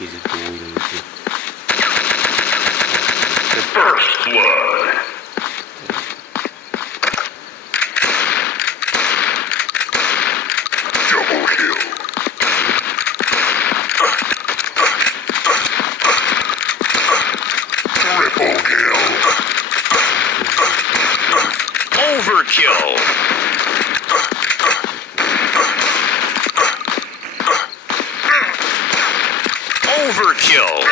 이제 또 이런 게 First blood. Double kill. Triple kill. Overkill. Overkill.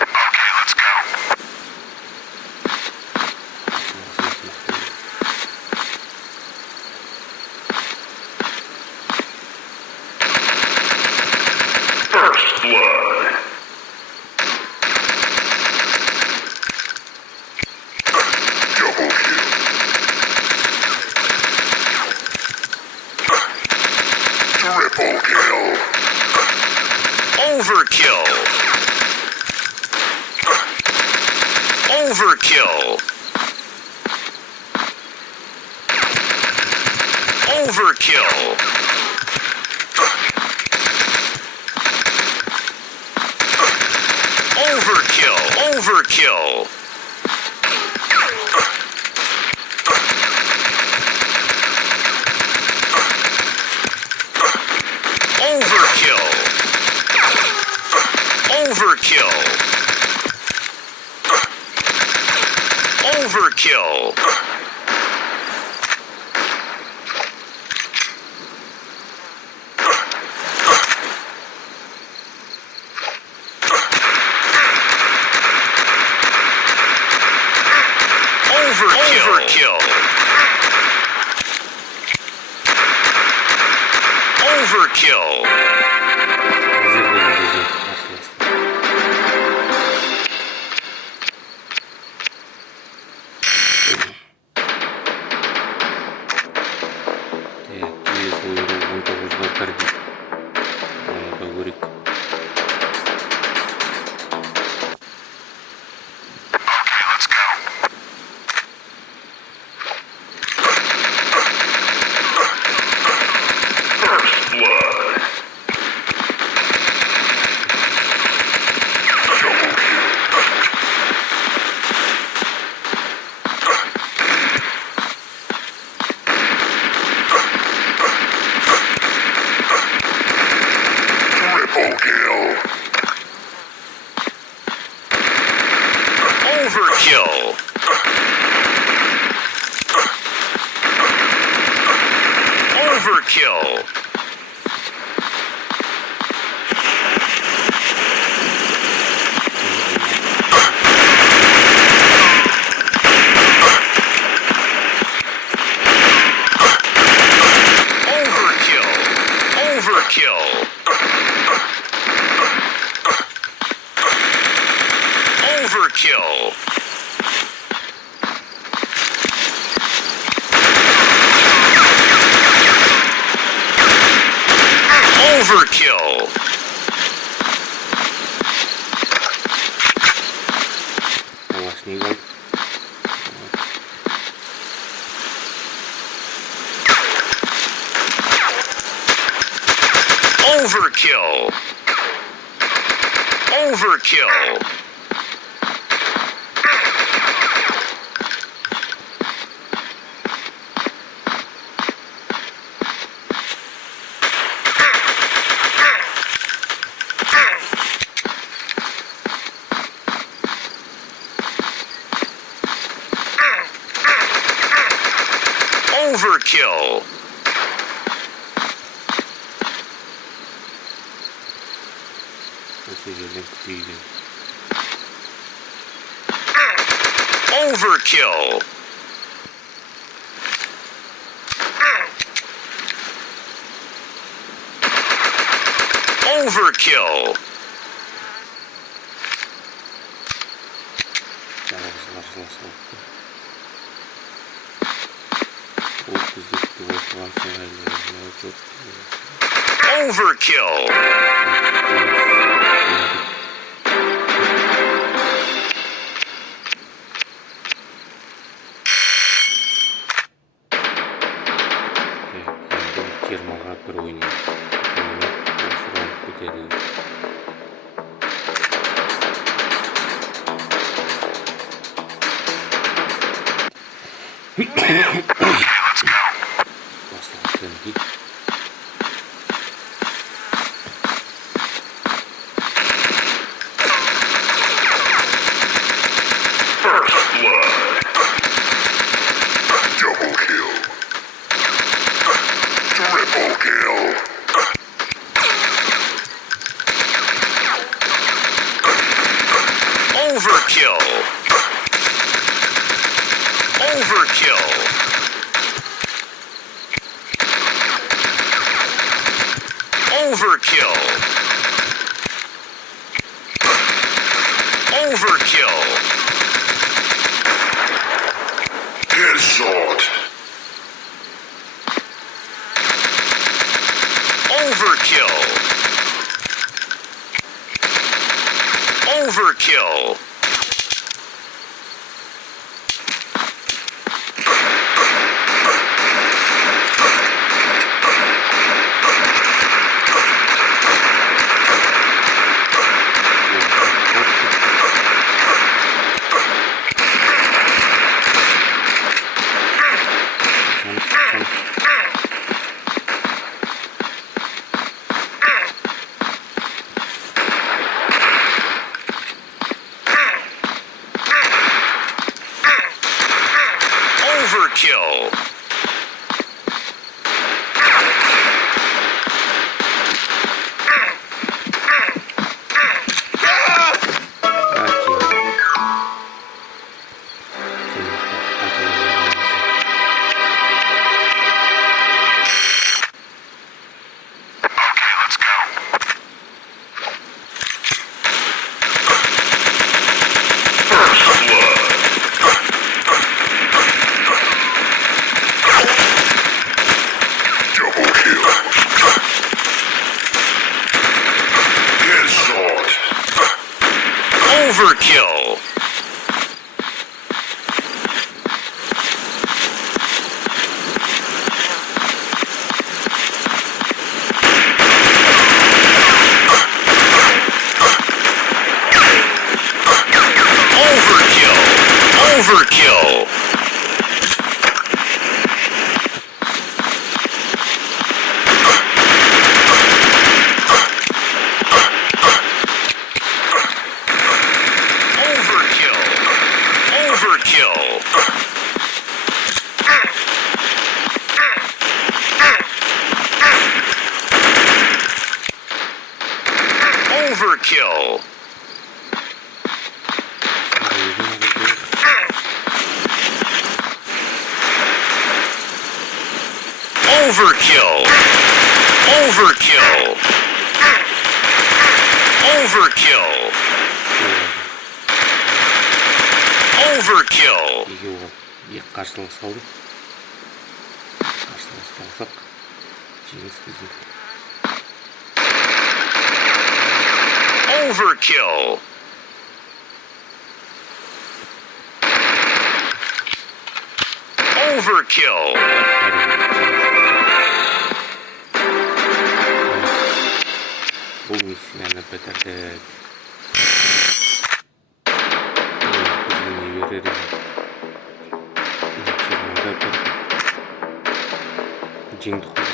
Okay, let's go. First blood. Double kill. Triple kill. Overkill. Overkill. Overkill. Overkill. Overkill. Overkill. Overkill. Overkill. Overkill. Overkill. 뒤에서 뭔가 우주가 다르게 너구리까 Okay, let's go. First blood. Double Triple kill. Overkill. Overkill. Overkill. Overkill. Overkill. Overkill. 안녕하십니까. Overkill. Overkill. Overkill. 이제 랭크 이제 Overkill. Overkill. 나가서 Bizdeki volkan sınırlarına çok Overkill. Endi 20'ga 1 oynayamiz. Sonra осы раунд bitedi. Başlattım git. First blood. Double kill. Triple kill. Overkill. Overkill. Overkill. Overkill. Headshot. Overkill. Overkill. Overkill. Double kill. Headshot. Overkill. Overkill. Overkill. Overkill. Overkill. Overkill. Overkill. Overkill. Overkill. Екі қарсылық салдық. Қарсылық салсақ жеңіс біздің. Overkill. Overkill. Бұл миссияны бітірдік. Бізге не берер еді? 20'ga 1 жеңдік қой.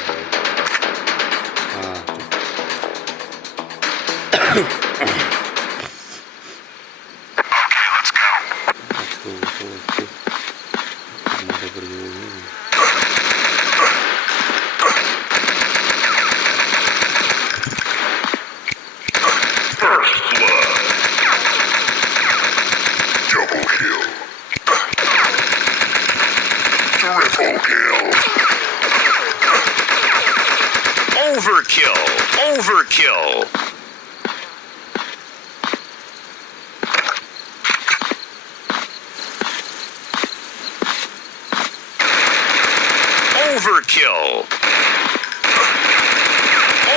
Let's go. Let's go. 20'ga 1 ойнаймын. First blood. Double kill. Triple kill. Overkill. Overkill. Overkill.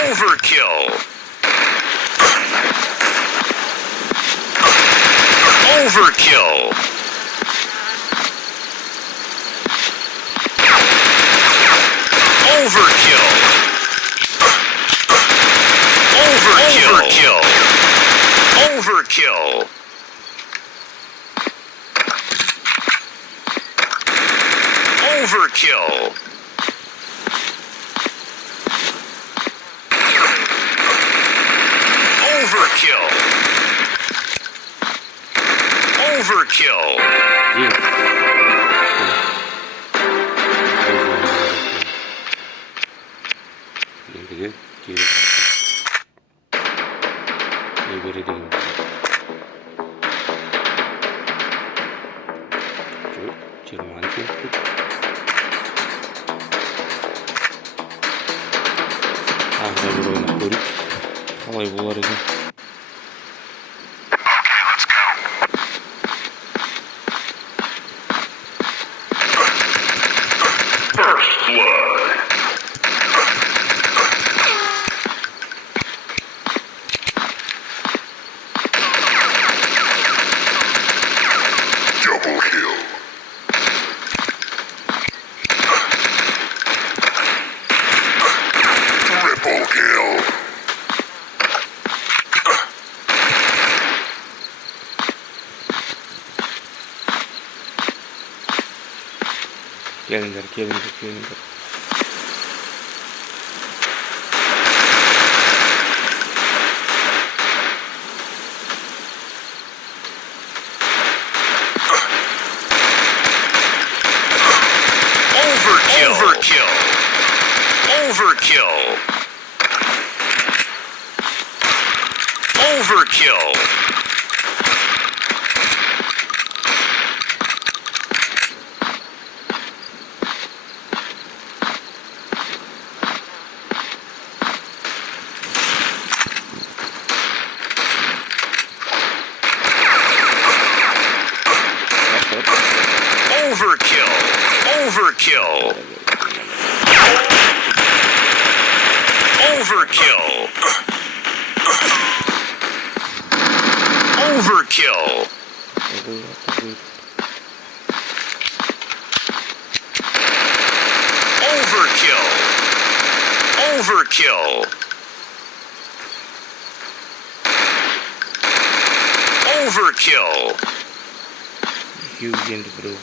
Overkill. Overkill. Overkill. Overkill. Overkill. Overkill. Overkill. Overkill. Yes. Library game. Germanic input. Ағыда бір ойнап көрейік. Қалай болар екен. Okay, let's go. First blood. Double kill. Triple kill. Gelin. Overkill. Overkill. Overkill. Overkill. Overkill. Overkill. Overkill. Overkill. Overkill. Overkill. Huge and bro.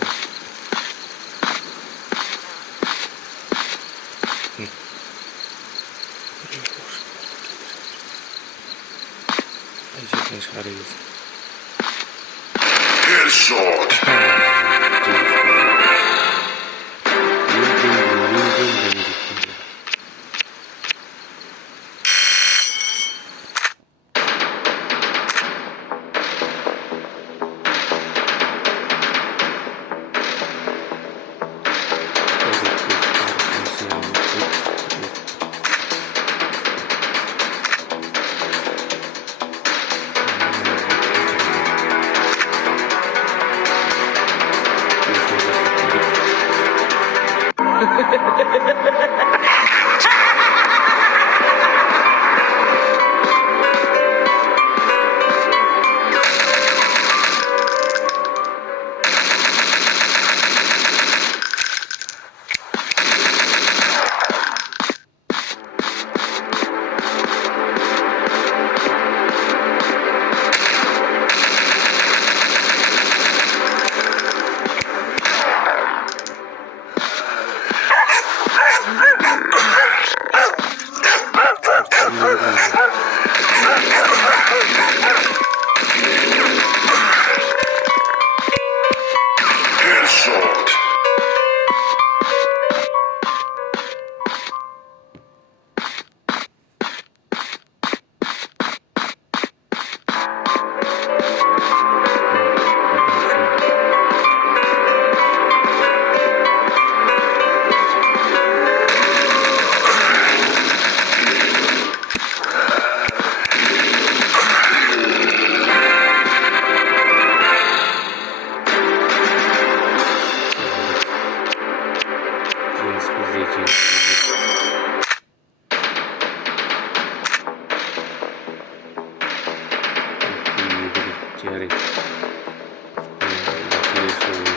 Headshot. izleyeceğim. Jerry. Nasıl yaşıyor?